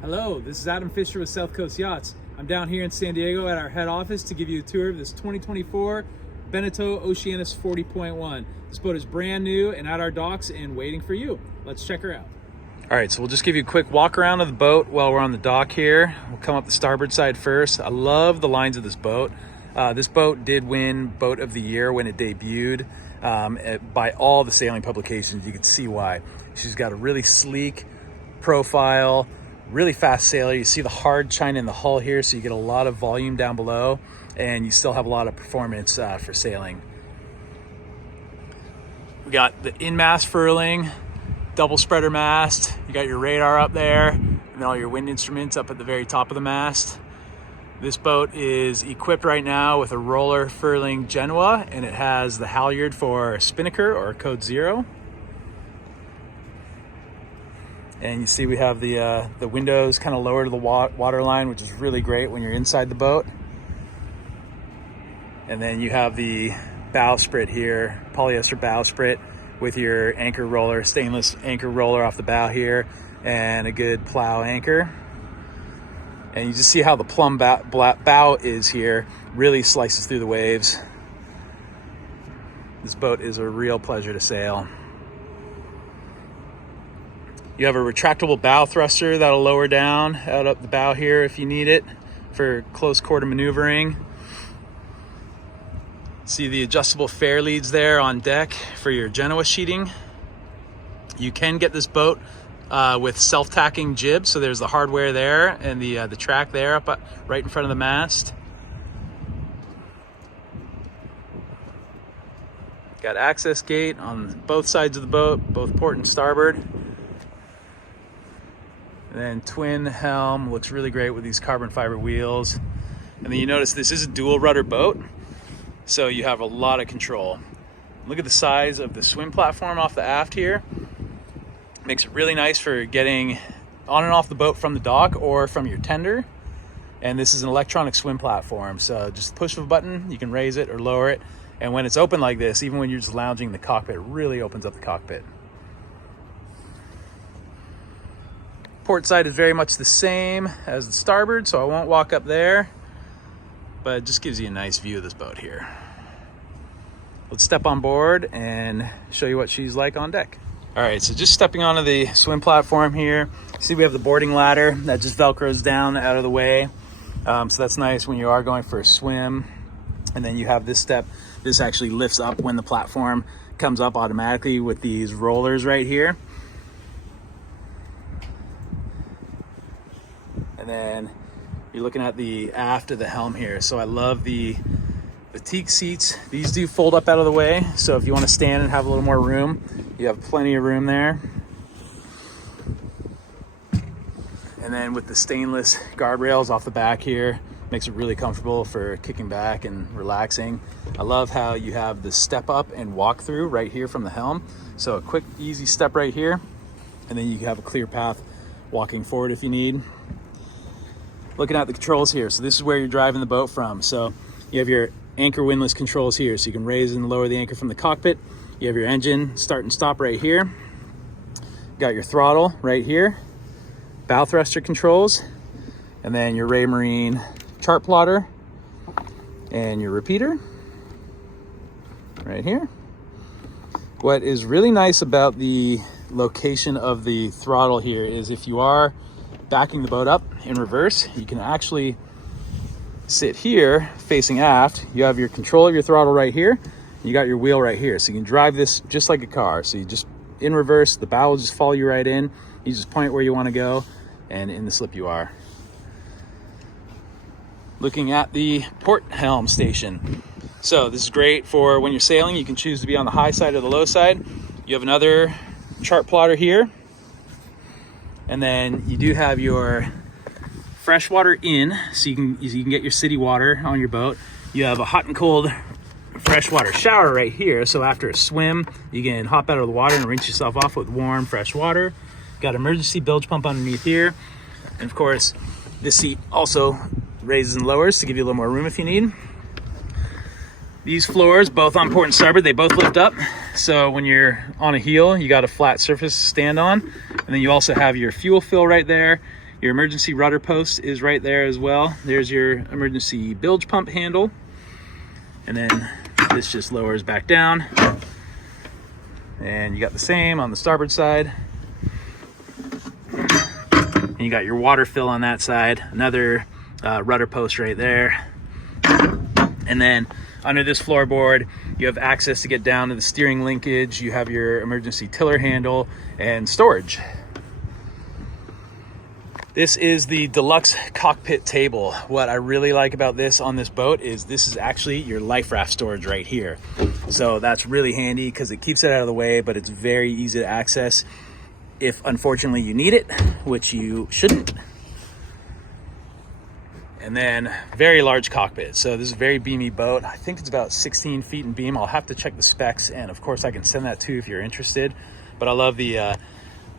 Hello, this is Adam Fisher with South Coast Yachts. I'm down here in San Diego at our head office to give you a tour of this 2024 Beneteau Oceanis 40.1. This boat is brand new and at our docks and waiting for you. Let's check her out. All right, so we'll just give you a quick walk around of the boat while we're on the dock here. We'll come up the starboard side first. I love the lines of this boat. This boat did win Boat of the Year when it debuted by all the sailing publications. You can see why. She's got a really sleek profile, really fast sailor. You see the hard china in the hull here, so you get a lot of volume down below and you still have a lot of performance for sailing. We got the in-mast furling, double spreader mast. You got your radar up there and then all your wind instruments up at the very top of the mast. This boat is equipped right now with a roller furling Genoa, and it has the halyard for spinnaker or code 0. And you see we have the windows kind of lower to the water line, which is really great when you're inside the boat. And then you have the bowsprit here, polyester bowsprit with your anchor roller, stainless anchor roller off the bow here, and a good plow anchor. And you just see how the plumb bow is here, really slices through the waves. This boat is a real pleasure to sail. You have a retractable bow thruster that'll lower down out up the bow here if you need it for close quarter maneuvering. See the adjustable fair leads there on deck for your Genoa sheeting. You can get this boat with self-tacking jibs, so there's the hardware there and the track there up right in front of the mast. Got access gate on both sides of the boat, both port and starboard. And then twin helm, looks really great with these carbon fiber wheels. And then you notice this is a dual rudder boat, so you have a lot of control. Look at the size of the swim platform off the aft here. Makes it really nice for getting on and off the boat from the dock or from your tender. And this is an electronic swim platform, so just push of a button, you can raise it or lower it. And when it's open like this, even when you're just lounging in the cockpit, it really opens up the cockpit. Port side is very much the same as the starboard, so I won't walk up there, but it just gives you a nice view of this boat here. Let's step on board and show you what she's like on deck. All right, so just stepping onto the swim platform here. See, we have the boarding ladder that just Velcros down out of the way. So that's nice when you are going for a swim. And then you have this step. This actually lifts up when the platform comes up automatically with these rollers right here. And then you're looking at the aft of the helm here. So I love the teak seats. These do fold up out of the way. So if you want to stand and have a little more room, you have plenty of room there. And then with the stainless guardrails off the back here, makes it really comfortable for kicking back and relaxing. I love how you have the step up and walk through right here from the helm. So a quick, easy step right here. And then you have a clear path walking forward if you need. Looking at the controls here. So this is where you're driving the boat from. So you have your anchor windlass controls here. So you can raise and lower the anchor from the cockpit. You have your engine start and stop right here. Got your throttle right here. Bow thruster controls. And then your Raymarine chart plotter. And your repeater right here. What is really nice about the location of the throttle here is if you are backing the boat up in reverse, you can actually sit here facing aft. You have your control of your throttle right here. You got your wheel right here. So you can drive this just like a car. So you just in reverse, the bow will just follow you right in. You just point where you want to go and in the slip you are. Looking at the port helm station. So this is great for when you're sailing. You can choose to be on the high side or the low side. You have another chart plotter here. And then you do have your freshwater in, so you can get your city water on your boat. You have a hot and cold freshwater shower right here. So after a swim, you can hop out of the water and rinse yourself off with warm, fresh water. Got emergency bilge pump underneath here. And of course, this seat also raises and lowers to give you a little more room if you need. These floors, both on port and starboard, they both lift up. So when you're on a heel, you got a flat surface to stand on. And then you also have your fuel fill right there. Your emergency rudder post is right there as well. There's your emergency bilge pump handle. And then this just lowers back down. And you got the same on the starboard side. And you got your water fill on that side. Another rudder post right there. And then under this floorboard, you have access to get down to the steering linkage. You have your emergency tiller handle and storage. This is the deluxe cockpit table. What I really like about this on this boat is this is actually your life raft storage right here. So that's really handy because it keeps it out of the way, but it's very easy to access if unfortunately you need it, which you shouldn't. And then very large cockpit. So this is a very beamy boat. I think it's about 16 feet in beam. I'll have to check the specs, and of course I can send that too if you're interested. But I love the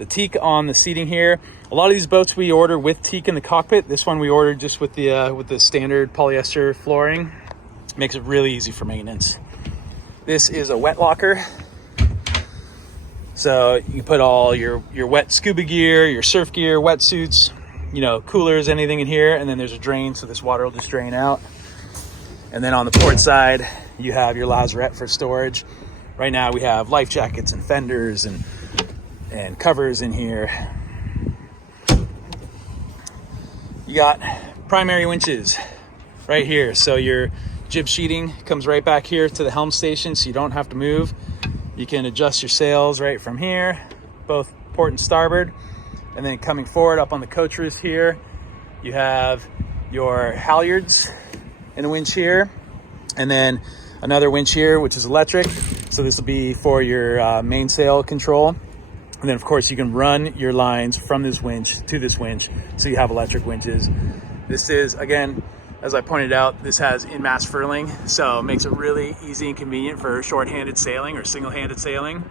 teak on the seating here. A lot of these boats we order with teak in the cockpit. This one we ordered just with the standard polyester flooring. Makes it really easy for maintenance. This is a wet locker. So you put all your wet scuba gear, your surf gear, wetsuits, you know, coolers, anything in here. And then there's a drain, so this water will just drain out. And then on the port side, you have your lazarette for storage. Right now we have life jackets and fenders and covers in here. You got primary winches right here. So your jib sheeting comes right back here to the helm station, so you don't have to move. You can adjust your sails right from here, both port and starboard. And then coming forward up on the coach roof here, you have your halyards and a winch here. And then another winch here, which is electric. So this will be for your mainsail control. And then of course you can run your lines from this winch to this winch, so you have electric winches. This is, again, as I pointed out, this has in-mast furling, so it makes it really easy and convenient for short-handed sailing or single-handed sailing.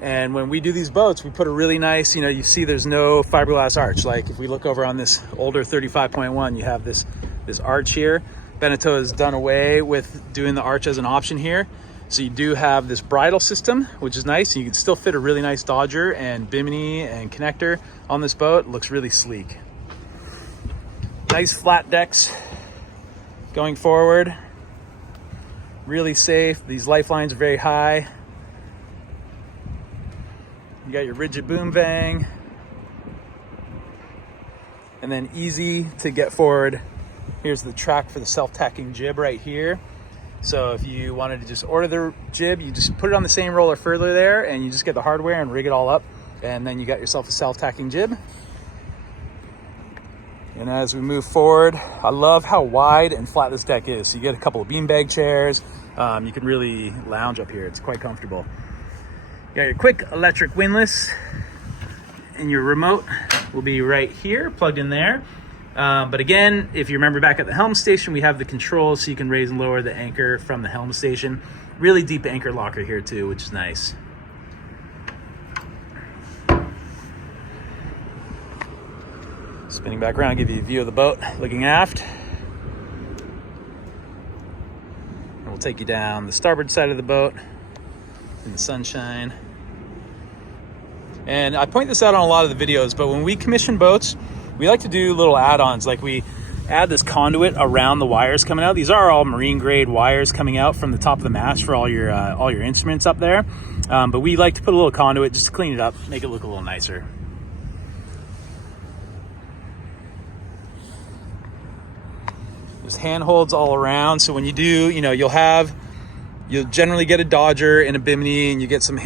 And when we do these boats, we put a really nice, you see there's no fiberglass arch. Like if we look over on this older 35.1, you have this arch here. Beneteau has done away with doing the arch as an option here. So you do have this bridle system, which is nice. You can still fit a really nice Dodger and bimini and connector on this boat. It looks really sleek. Nice flat decks going forward. Really safe. These lifelines are very high. You got your rigid boom vang. And then easy to get forward. Here's the track for the self-tacking jib right here. So if you wanted to just order the jib, you just put it on the same roller further there, and you just get the hardware and rig it all up, and then you got yourself a self-tacking jib. And as we move forward, I love how wide and flat this deck is. So you get a couple of beanbag chairs. You can really lounge up here. It's quite comfortable. You got your quick electric windlass, and your remote will be right here, plugged in there. But again, if you remember back at the helm station, we have the controls so you can raise and lower the anchor from the helm station. Really deep anchor locker here too, which is nice. Spinning back around, give you a view of the boat looking aft. And we'll take you down the starboard side of the boat in the sunshine. And I point this out on a lot of the videos, but when we commission boats, we like to do little add-ons. Like we add this conduit around the wires coming out. These are all marine grade wires coming out from the top of the mast for all your instruments up there. But we like to put a little conduit just to clean it up, make it look a little nicer. There's handholds all around. So when you do, you'll generally get a Dodger and a bimini, and you get some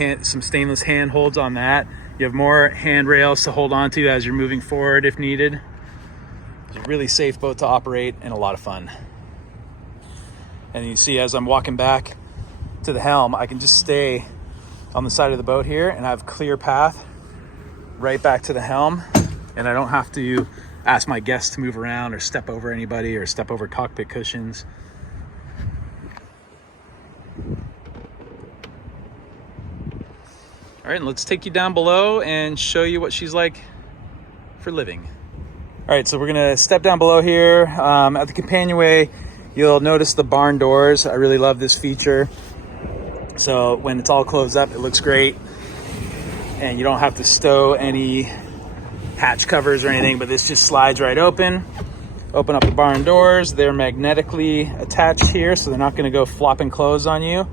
stainless handholds on that. You have more handrails to hold on to as you're moving forward if needed. It's a really safe boat to operate and a lot of fun. And you see as I'm walking back to the helm, I can just stay on the side of the boat here and I have a clear path right back to the helm, and I don't have to ask my guests to move around or step over anybody or step over cockpit cushions. All right, and let's take you down below and show you what she's like for living. All right, so we're gonna step down below here. At the companionway, you'll notice the barn doors. I really love this feature. So when it's all closed up, it looks great. And you don't have to stow any hatch covers or anything, but this just slides right open. Open up the barn doors. They're magnetically attached here, so they're not going to go flopping closed on you.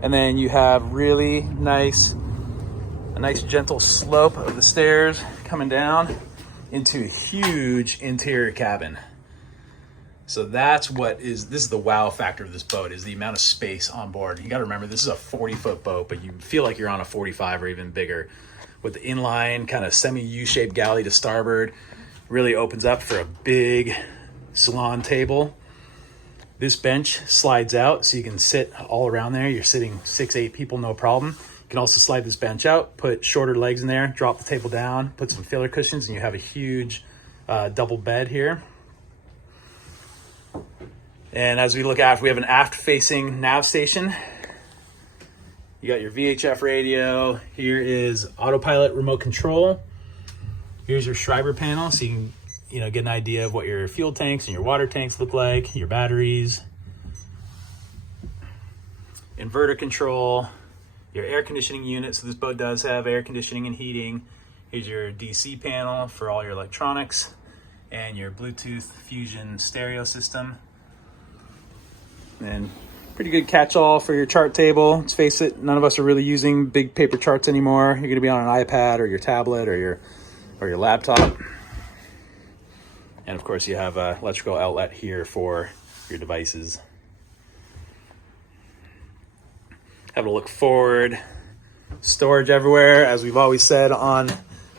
And then you have really nice, a nice gentle slope of the stairs coming down into a huge interior cabin. So that's this is the wow factor of this boat, is the amount of space on board. You got to remember, this is a 40-foot boat, but you feel like you're on a 45 or even bigger. With the inline kind of semi U-shaped galley to starboard, really opens up for a big salon table. This bench slides out so you can sit all around there. You're sitting 6-8 people, no problem. You can also slide this bench out, put shorter legs in there, drop the table down, put some filler cushions, and you have a huge double bed here. And as we look aft, we have an aft-facing nav station. You got your VHF radio. Here is autopilot remote control. Here's your Schreiber panel, so you can get an idea of what your fuel tanks and your water tanks look like, your batteries. Inverter control, your air conditioning unit. So this boat does have air conditioning and heating. Here's your DC panel for all your electronics, and your Bluetooth Fusion stereo system. And pretty good catch-all for your chart table. Let's face it, none of us are really using big paper charts anymore. You're gonna be on an iPad or your tablet or your laptop. And of course you have an electrical outlet here for your devices. Having a look forward, storage everywhere. As we've always said, on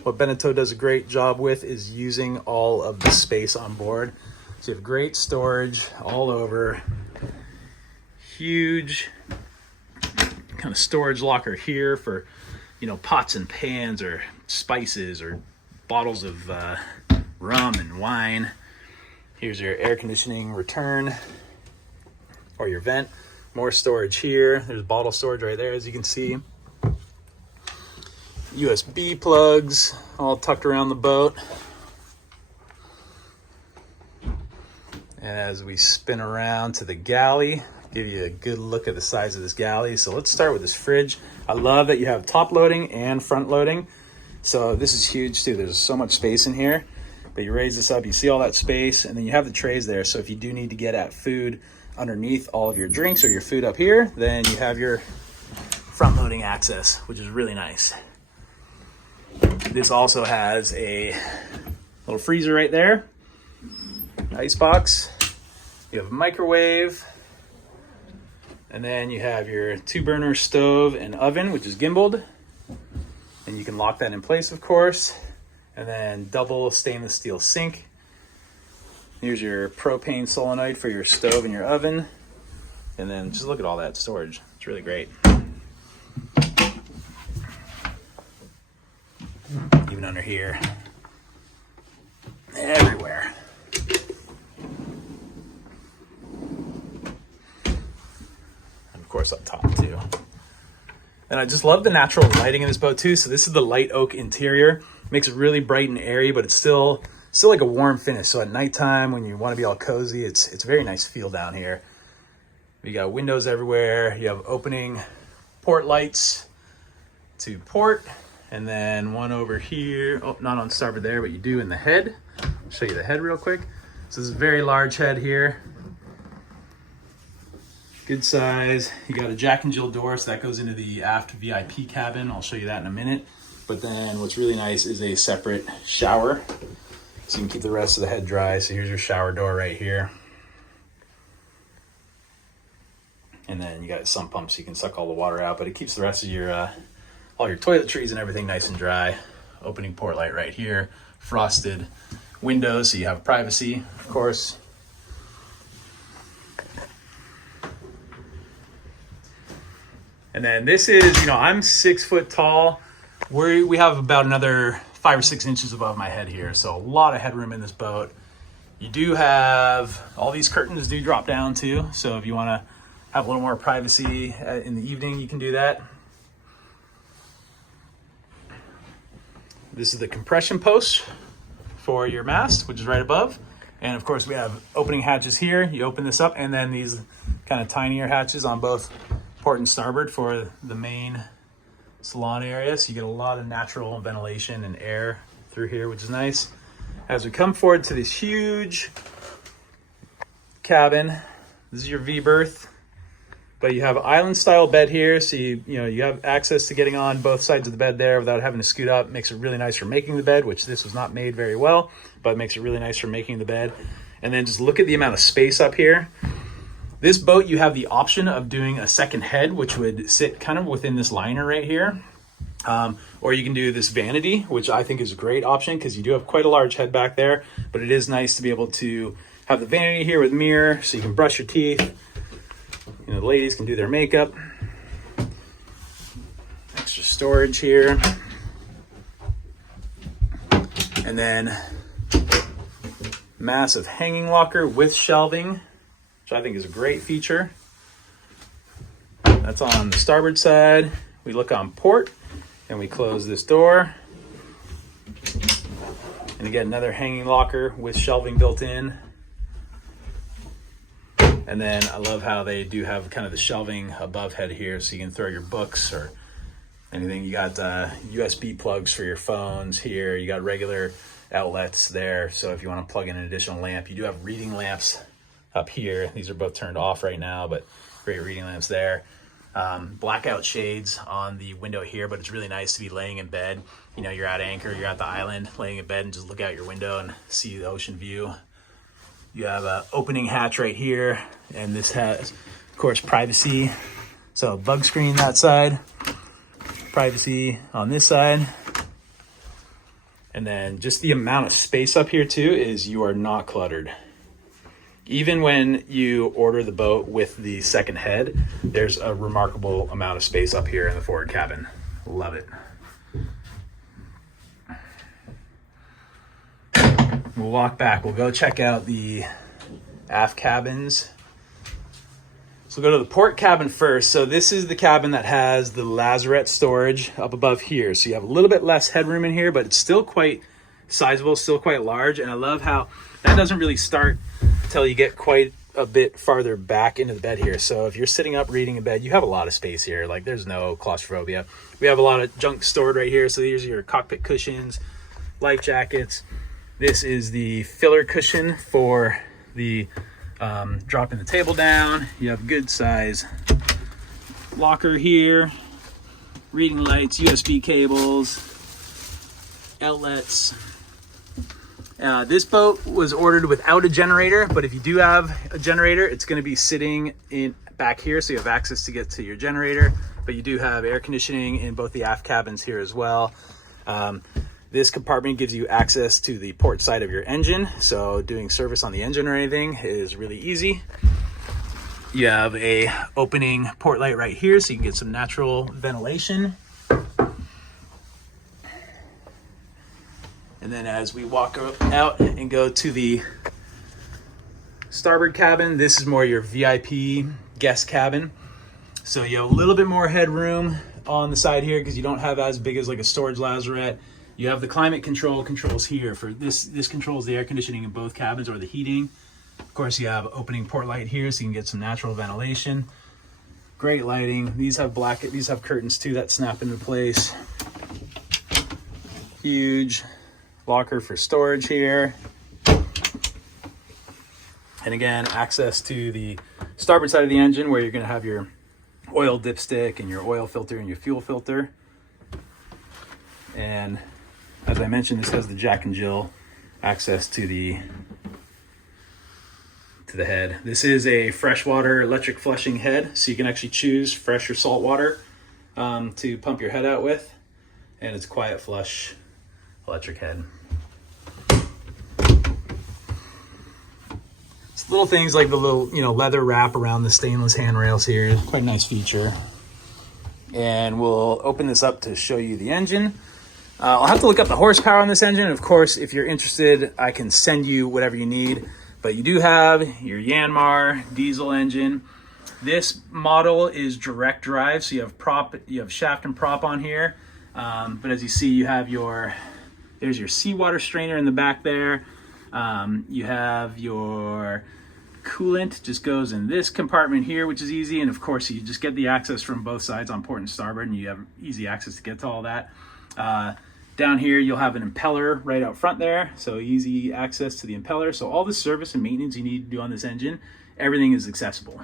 what Beneteau does a great job with is using all of the space on board. So you have great storage all over. Huge kind of storage locker here for, pots and pans or spices or bottles of rum and wine. Here's your air conditioning return or your vent. More storage here. There's bottle storage right there, as you can see. USB plugs all tucked around the boat. And as we spin around to the galley, give you a good look at the size of this galley. So let's start with this fridge. I love that you have top loading and front loading. So this is huge too. There's so much space in here, but you raise this up, you see all that space, and then you have the trays there. So if you do need to get at food underneath all of your drinks or your food up here, then you have your front loading access, which is really nice. This also has a little freezer right there, ice box. You have a microwave. And then you have your 2-burner stove and oven, which is gimbaled. And you can lock that in place, of course. And then double stainless steel sink. Here's your propane solenoid for your stove and your oven. And then just look at all that storage. It's really great. Even under here. Everywhere. Of course up top too. And I just love the natural lighting in this boat too. So this is the light oak interior. Makes it really bright and airy, but it's still like a warm finish. So at nighttime when you want to be all cozy, it's a very nice feel down here. You got windows everywhere. You have opening port lights to port, and then one over here. Oh, not on starboard there, but you do in the head. I'll show you the head real quick. So this is a very large head here. Good size. You got a Jack and Jill door, so that goes into the aft VIP cabin. I'll show you that in a minute. But then what's really nice is a separate shower, so you can keep the rest of the head dry. So here's your shower door right here. And then you got a sump pump so you can suck all the water out, but it keeps the rest of your all your toiletries and everything nice and dry. Opening port light right here. Frosted windows so you have privacy, of course. And then this is, I'm 6 foot tall. We have about another 5 or 6 inches above my head here. So a lot of headroom in this boat. You do have, all these curtains do drop down too. So if you want to have a little more privacy in the evening, you can do that. This is the compression post for your mast, which is right above. And of course we have opening hatches here. You open this up, and then these kind of tinier hatches on both port and starboard for the main salon area. So you get a lot of natural ventilation and air through here, which is nice. As we come forward to this huge cabin, this is your V berth, but you have an island style bed here. So you have access to getting on both sides of the bed there without having to scoot up. Makes it really nice for making the bed, which this was not made very well, but it makes it really nice for making the bed. And then just look at the amount of space up here. This boat, you have the option of doing a second head, which would sit kind of within this liner right here. Or you can do this vanity, which I think is a great option because you do have quite a large head back there, but it is nice to be able to have the vanity here with mirror so you can brush your teeth. You know, the ladies can do their makeup. Extra storage here. And then massive hanging locker with shelving, which I think is a great feature. That's on the starboard side. We look on port and we close this door. And again, another hanging locker with shelving built in. And then I love how they do have kind of the shelving above head here so you can throw your books or anything. You got USB plugs for your phones here. You got regular outlets there. So if you want to plug in an additional lamp, you do have reading lamps up here. These are both turned off right now, but great reading lamps there. Blackout shades on the window here, but it's really nice to be laying in bed. You know, you're at anchor, you're at the island, laying in bed and just look out your window and see the ocean view. You have an opening hatch right here, and this has, of course, privacy. So bug screen that side, privacy on this side. And then just the amount of space up here too is you are not cluttered. Even when you order the boat with the second head, there's a remarkable amount of space up here in the forward cabin. Love it. We'll walk back. We'll go check out the aft cabins. So we'll go to the port cabin first. So this is the cabin that has the lazarette storage up above here. So you have a little bit less headroom in here, but it's still quite sizable, still quite large. And I love how that doesn't really start until you get quite a bit farther back into the bed here. So if you're sitting up reading in bed, you have a lot of space here. Like there's no claustrophobia. We have a lot of junk stored right here. So these are your cockpit cushions, life jackets. This is the filler cushion for the dropping the table down. You have good size locker here, reading lights, USB cables, outlets. This boat was ordered without a generator, but if you do have a generator, it's going to be sitting in back here, so you have access to get to your generator. But you do have air conditioning in both the aft cabins here as well. This compartment gives you access to the port side of your engine, so doing service on the engine or anything is really easy. You have a opening port light right here, so you can get some natural ventilation. And then as we walk out and go to the starboard cabin, this is more your VIP guest cabin. So you have a little bit more headroom on the side here because you don't have as big as like a storage lazarette. You have the climate controls here. For this controls the air conditioning in both cabins or the heating. Of course, you have opening port light here so you can get some natural ventilation. Great lighting. These have curtains too that snap into place. Huge locker for storage here. And again, access to the starboard side of the engine where you're going to have your oil dipstick and your oil filter and your fuel filter. And as I mentioned, this has the Jack and Jill access to the head. This is a freshwater electric flushing head, so you can actually choose fresh or salt water to pump your head out with, and it's quiet flush electric head. It's little things like the little leather wrap around the stainless handrails here. Quite a nice feature. And we'll open this up to show you the engine. I'll have to look up the horsepower on this engine. Of course, if you're interested, I can send you whatever you need. But you do have your Yanmar diesel engine. This model is direct drive, so you have shaft and prop on here. But as you see, you have there's your seawater strainer in the back there. You have your coolant just goes in this compartment here, which is easy. And of course, you just get the access from both sides on port and starboard, and you have easy access to get to all that. Down here, you'll have an impeller right out front there, so easy access to the impeller. So all the service and maintenance you need to do on this engine, everything is accessible.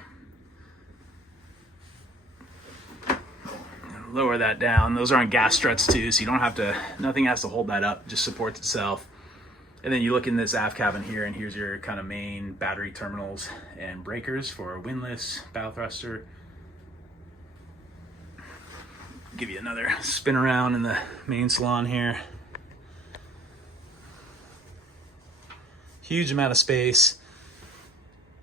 Lower that down. Those are on gas struts too, so you don't have to, nothing has to hold that up, just supports itself. And then you look in this aft cabin here, and here's your kind of main battery terminals and breakers for windlass, bow thruster. Give you another spin around in the main salon here. Huge amount of space.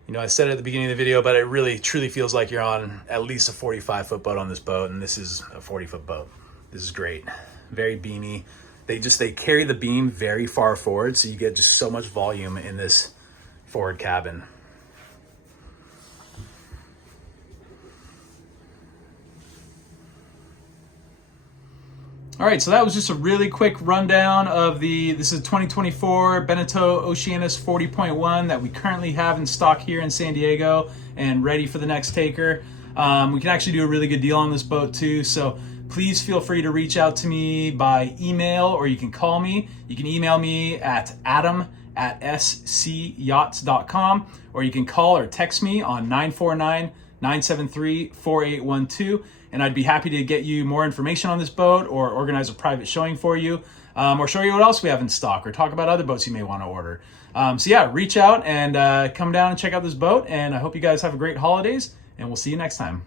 You know, I said it at the beginning of the video, but it really truly feels like you're on at least a 45-foot boat on this boat, and this is a 40-foot boat. This is great. Very beamy. They carry the beam very far forward, so you get just so much volume in this forward cabin. All right, so that was just a really quick rundown of this is 2024 Beneteau Oceanis 40.1 that we currently have in stock here in San Diego and ready for the next taker. We can actually do a really good deal on this boat too, so please feel free to reach out to me by email, or you can call me. You can email me at adam@scyachts.com, or you can call or text me on 949-973-4812. And I'd be happy to get you more information on this boat, or organize a private showing for you, or show you what else we have in stock, or talk about other boats you may want to order. So yeah, reach out and come down and check out this boat. And I hope you guys have a great holidays, and we'll see you next time.